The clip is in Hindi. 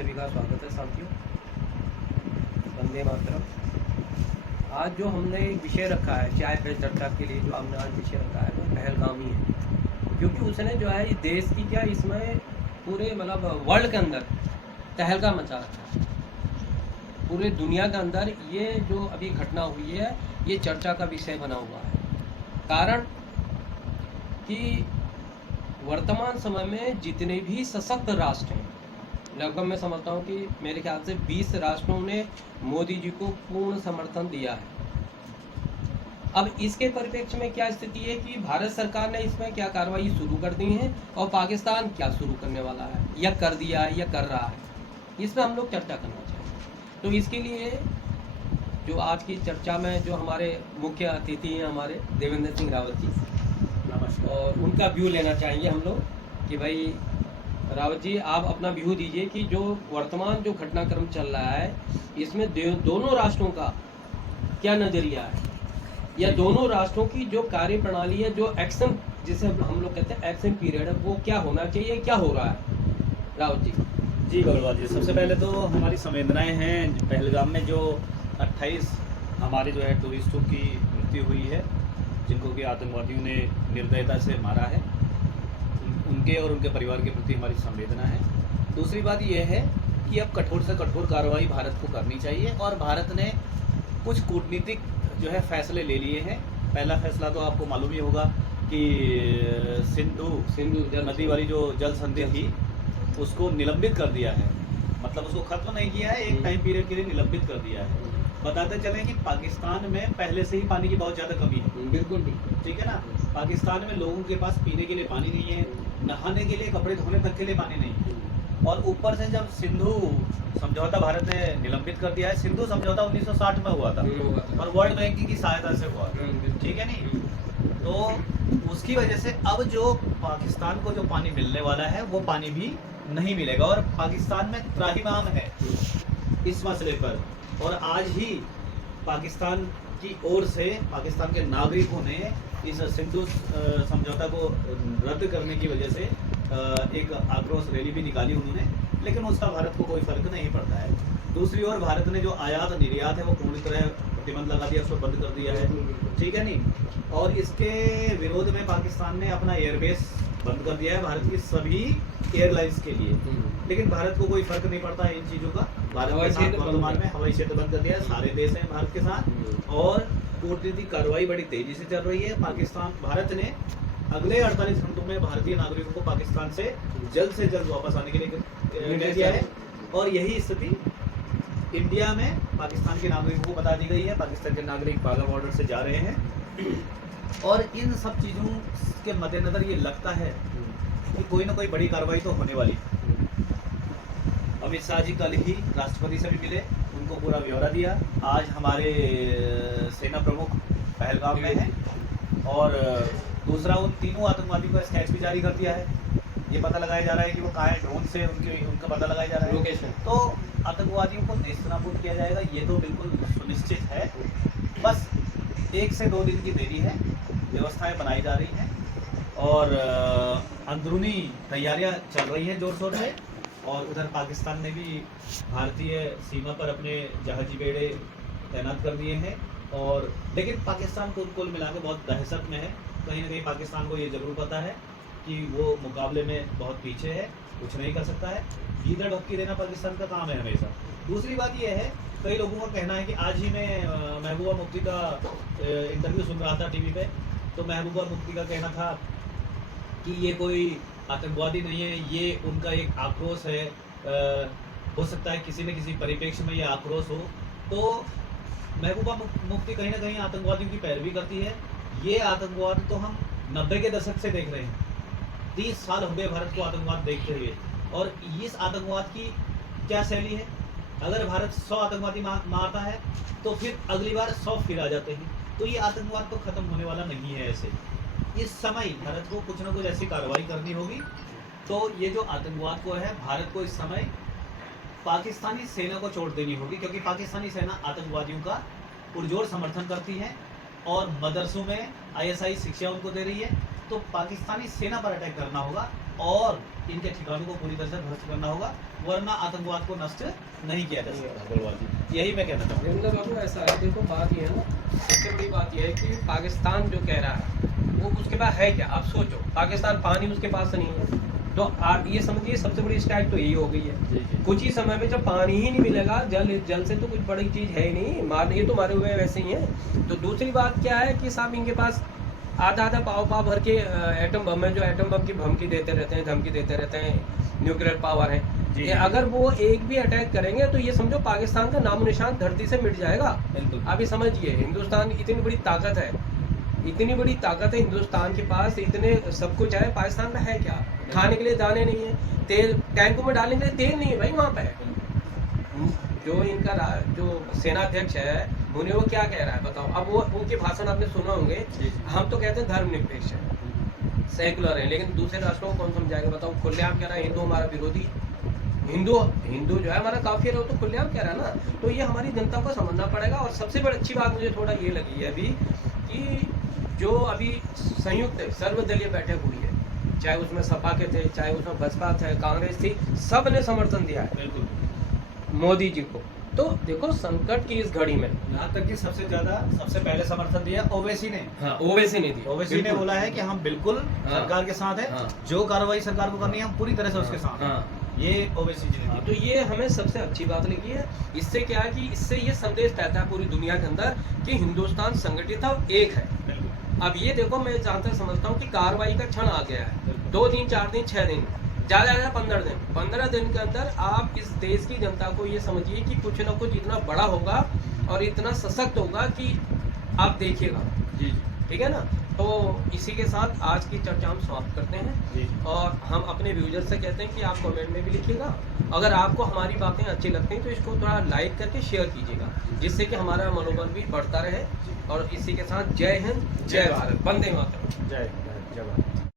सभी का स्वागत है साथियों। वंदे मातरम। आज जो हमने विषय रखा है चाय पे चर्चा के लिए, जो हमने आज विषय रखा है वो पहलगामी है, क्योंकि उसने जो है इस देश की क्या इसमें पूरे मतलब वर्ल्ड के अंदर तहलका मचा रखा है। पूरे दुनिया के अंदर ये जो अभी घटना हुई है ये चर्चा का विषय बना हुआ है। कारण कि वर्तमान समय में जितने भी सशक्त राष्ट्र हैं, लगभग मैं समझता हूँ कि मेरे ख्याल से 20 राष्ट्रों ने मोदी जी को पूर्ण समर्थन दिया है। अब इसके परिप्रेक्ष्य में क्या स्थिति है कि भारत सरकार ने इसमें क्या कार्रवाई शुरू कर दी है और पाकिस्तान क्या शुरू करने वाला है या कर दिया है या कर रहा है, इसमें हम लोग चर्चा करना चाहेंगे। तो इसके लिए जो आज की चर्चा में जो हमारे मुख्य अतिथि हैं हमारे देवेंद्र सिंह रावत जी, और उनका व्यू लेना चाहेंगे हम लोग कि भाई रावत जी आप अपना व्यू दीजिए कि जो वर्तमान जो घटनाक्रम चल रहा है इसमें दोनों राष्ट्रों का क्या नज़रिया है, या दोनों राष्ट्रों की जो कार्य प्रणाली है, जो एक्शन जिसे हम लोग कहते हैं एक्शन पीरियड है, वो क्या होना चाहिए, क्या हो रहा है। रावत जी। जी गौरव जी, सबसे पहले तो हमारी संवेदनाएं हैं पहलगाम में जो 28 हमारे जो है टूरिस्टों की मृत्यु हुई है, जिनको कि आतंकवादियों ने निर्दयता से मारा है, उनके और उनके परिवार के प्रति हमारी संवेदना है। दूसरी बात यह है कि अब कठोर से कठोर कार्रवाई भारत को करनी चाहिए और भारत ने कुछ कूटनीतिक जो है फैसले ले लिए हैं। पहला फैसला तो आपको मालूम ही होगा कि सिंधु नदी वाली जो जल संधि थी उसको निलंबित कर दिया है, मतलब उसको खत्म नहीं किया है, एक टाइम पीरियड के लिए निलंबित कर दिया है। बताते चलें कि पाकिस्तान में पहले से ही पानी की बहुत ज़्यादा कमी है। बिल्कुल ठीक है ना। पाकिस्तान में लोगों के पास पीने के लिए पानी नहीं है, नहाने के लिए, कपड़े धोने तक के लिए पानी नहीं है। और ऊपर से जब सिंधु समझौता भारत ने निलंबित कर दिया है। सिंधु समझौता 1960 में हुआ था और वर्ल्ड बैंक की सहायता से हुआ, ठीक है नहीं। तो उसकी वजह से अब जो पाकिस्तान को जो पानी मिलने वाला है वो पानी भी नहीं मिलेगा और पाकिस्तान में त्राहिमाम है इस मसले पर। और आज ही पाकिस्तान की ओर से पाकिस्तान के नागरिकों ने इस सिंधु समझौता को रद्द करने की वजह से एक आक्रोश रैली भी निकाली उन्होंने, लेकिन उसका भारत को कोई फर्क नहीं पड़ता है। दूसरी ओर भारत ने जो आयात निर्यात है वो पूरी तरह प्रतिबंध लगा दिया, उसको बंद कर दिया है, ठीक है नहीं। और इसके विरोध में पाकिस्तान ने अपना एयरबेस बंद कर दिया है भारत की सभी एयरलाइंस के लिए, लेकिन भारत को कोई फर्क नहीं पड़ता है इन चीज़ों का। भारत के साथ वर्तमान में हवाई क्षेत्र बंद कर दिया है, सारे देश हैं भारत के साथ, और कूटनीतिक कार्रवाई बड़ी तेजी से चल रही है। भारत ने अगले 48 घंटों में भारतीय नागरिकों को पाकिस्तान से जल्द वापस आने के लिए कह दिया है। और यही स्थिति इंडिया में पाकिस्तान के नागरिकों को बता दी गई है। पाकिस्तान के नागरिक बाघा बॉर्डर से जा रहे हैं और इन सब चीज़ों के मद्देनजर ये लगता है कि कोई ना कोई बड़ी कार्रवाई तो होने वाली है। अमित शाह जी कल ही राष्ट्रपति से भी मिले, उनको पूरा ब्यौरा दिया। आज हमारे सेना प्रमुख पहलगाम में हैं और दूसरा उन तीनों आतंकवादियों का स्केच भी जारी कर दिया है। ये पता लगाया जा रहा है कि वो कहाँ है, ड्रोन से उनका पता लगाया जा रहा है लोकेशन। तो आतंकवादियों को नेस्तनाबूद किया जाएगा, ये तो बिल्कुल सुनिश्चित है। बस 1 से 2 दिन की देरी है, व्यवस्थाएं बनाई जा रही हैं और अंदरूनी तैयारियां चल रही हैं जोर शोर से। और उधर पाकिस्तान ने भी भारतीय सीमा पर अपने जहाजी बेड़े तैनात कर दिए हैं। और लेकिन पाकिस्तान को कुल मिला के बहुत दहशत में है। कहीं ना कहीं पाकिस्तान को ये ज़रूर पता है कि वो मुकाबले में बहुत पीछे है, कुछ नहीं कर सकता है। गीदड़ ढक्की देना पाकिस्तान का काम है हमेशा। दूसरी बात यह है, कई लोगों का कहना है कि आज ही मैं महबूबा मुफ्ती का इंटरव्यू सुन रहा था टीवी पे, तो महबूबा मुफ्ती का कहना था कि ये कोई आतंकवादी नहीं है, ये उनका एक आक्रोश है। हो सकता है किसी न किसी परिप्रेक्ष्य में ये आक्रोश हो। तो महबूबा मुफ्ती कहीं ना कहीं आतंकवादियों की पैरवी करती है। ये आतंकवाद तो हम 90 के दशक से देख रहे हैं, 30 साल हो गए भारत को आतंकवाद देखते हुए। और इस आतंकवाद की क्या शैली है, अगर भारत 100 आतंकवादी मारता है तो फिर अगली बार 100 फिर आ जाते हैं। तो ये आतंकवाद तो खत्म होने वाला नहीं है। ऐसे इस समय भारत को कुछ ना कुछ ऐसी कार्रवाई करनी होगी। तो ये जो आतंकवाद को है, भारत को इस समय पाकिस्तानी सेना को छोड़ देनी होगी, क्योंकि पाकिस्तानी सेना आतंकवादियों का पुरजोर समर्थन करती है और मदरसों में ISI शिक्षा उनको दे रही है। तो पाकिस्तानी सेना पर अटैक करना होगा और इनके ठिकानों को पूरी तरह से ध्वस्त करना होगा, वरना आतंकवाद को नष्ट नहीं किया जा सकता। गोलवाल जी, यही मैं कहना चाहूँगा। वीरेंद्र बाबू ऐसा है, देखो बात ये है ना, सबसे बड़ी बात ये है कि पाकिस्तान जो कह रहा है वो उसके पास है क्या? आप सोचो, पाकिस्तान पानी उसके पास नहीं है, तो आप ये समझिए सबसे बड़ी स्ट्राइक तो यही हो गई है। कुछ ही समय में जब पानी ही नहीं मिलेगा, जल से तो कुछ बड़ी चीज है ही नहीं, मारने ये तो मारे हुए वैसे ही हैं। तो दूसरी बात क्या है कि साहब इनके पास आधा पाव भर के एटम बम है, जो एटम बम की धमकी देते रहते हैं, न्यूक्लियर पावर है। जी। ये अगर वो एक भी अटैक करेंगे तो ये समझो पाकिस्तान का नामो निशान धरती से मिट जाएगा। बिल्कुल। अभी समझिए, हिंदुस्तान की इतनी बड़ी ताकत है, इतनी बड़ी ताकत है हिंदुस्तान के पास, इतने सब कुछ है, पाकिस्तान में है क्या? खाने के लिए दाने नहीं है, तेल टैंकों में डालने के लिए तेल नहीं है भाई वहाँ पे। जो इनका जो सेनाध्यक्ष है उन्हें वो क्या कह रहा है बताओ? अब वो उनके भाषण आपने सुना होंगे, हम तो कहते हैं धर्मनिरपेक्ष है, सेकुलर है, लेकिन दूसरे राष्ट्रों को कौन समझाएगा बताओ? खुलेआम कह रहा है हिंदू हमारा विरोधी, हिंदू जो है हमारा काफिर है, वो तो खुलेआम कह रहा है ना। तो ये हमारी जनता को समझना पड़ेगा। और सबसे बड़ी अच्छी बात मुझे थोड़ा ये लगी है अभी कि जो अभी संयुक्त सर्वदलीय बैठक हुई है, चाहे उसमें सपा के थे, चाहे उसमें बसपा थे, कांग्रेस थी, सब ने समर्थन दिया है बिल्कुल मोदी जी को। तो देखो संकट की इस घड़ी में, यहाँ तक कि सबसे पहले समर्थन दिया ओवैसी ने। हाँ ओवैसी ने दी, ओवैसी ने बिल्कुल। बोला है कि हम बिल्कुल हाँ। सरकार के साथ है, हाँ। जो कार्रवाई सरकार को करनी है हम पूरी तरह से उसके साथ हैं। हाँ। ये ओवैसी जी ने हाँ, दी। तो ये हमें सबसे अच्छी बात लगी है। इससे क्या है कि इससे ये संदेश रहता है पूरी दुनिया के अंदर कि हिंदुस्तान संगठित है और एक है। बिल्कुल। अब ये देखो, मैं जहाँ तक समझता हूँ कि कार्रवाई का क्षण आ गया है। बिल्कुल। 2 दिन 4 दिन 6 दिन ज्यादा 15 दिन के अंदर आप इस देश की जनता को ये समझिए कि कुछ ना कुछ इतना बड़ा होगा और इतना सशक्त होगा कि आप देखिएगा। जी ठीक है ना? तो इसी के साथ आज की चर्चा हम समाप्त करते हैं। जी। और हम अपने व्यूजर से कहते हैं कि आप कमेंट में भी लिखिएगा। अगर आपको हमारी बातें अच्छी लगती हैं तो इसको थोड़ा लाइक करके शेयर कीजिएगा, जिससे कि हमारा मनोबल भी बढ़ता रहे। और इसी के साथ जय हिंद, जय भारत, वंदे मातरम। जय भारत।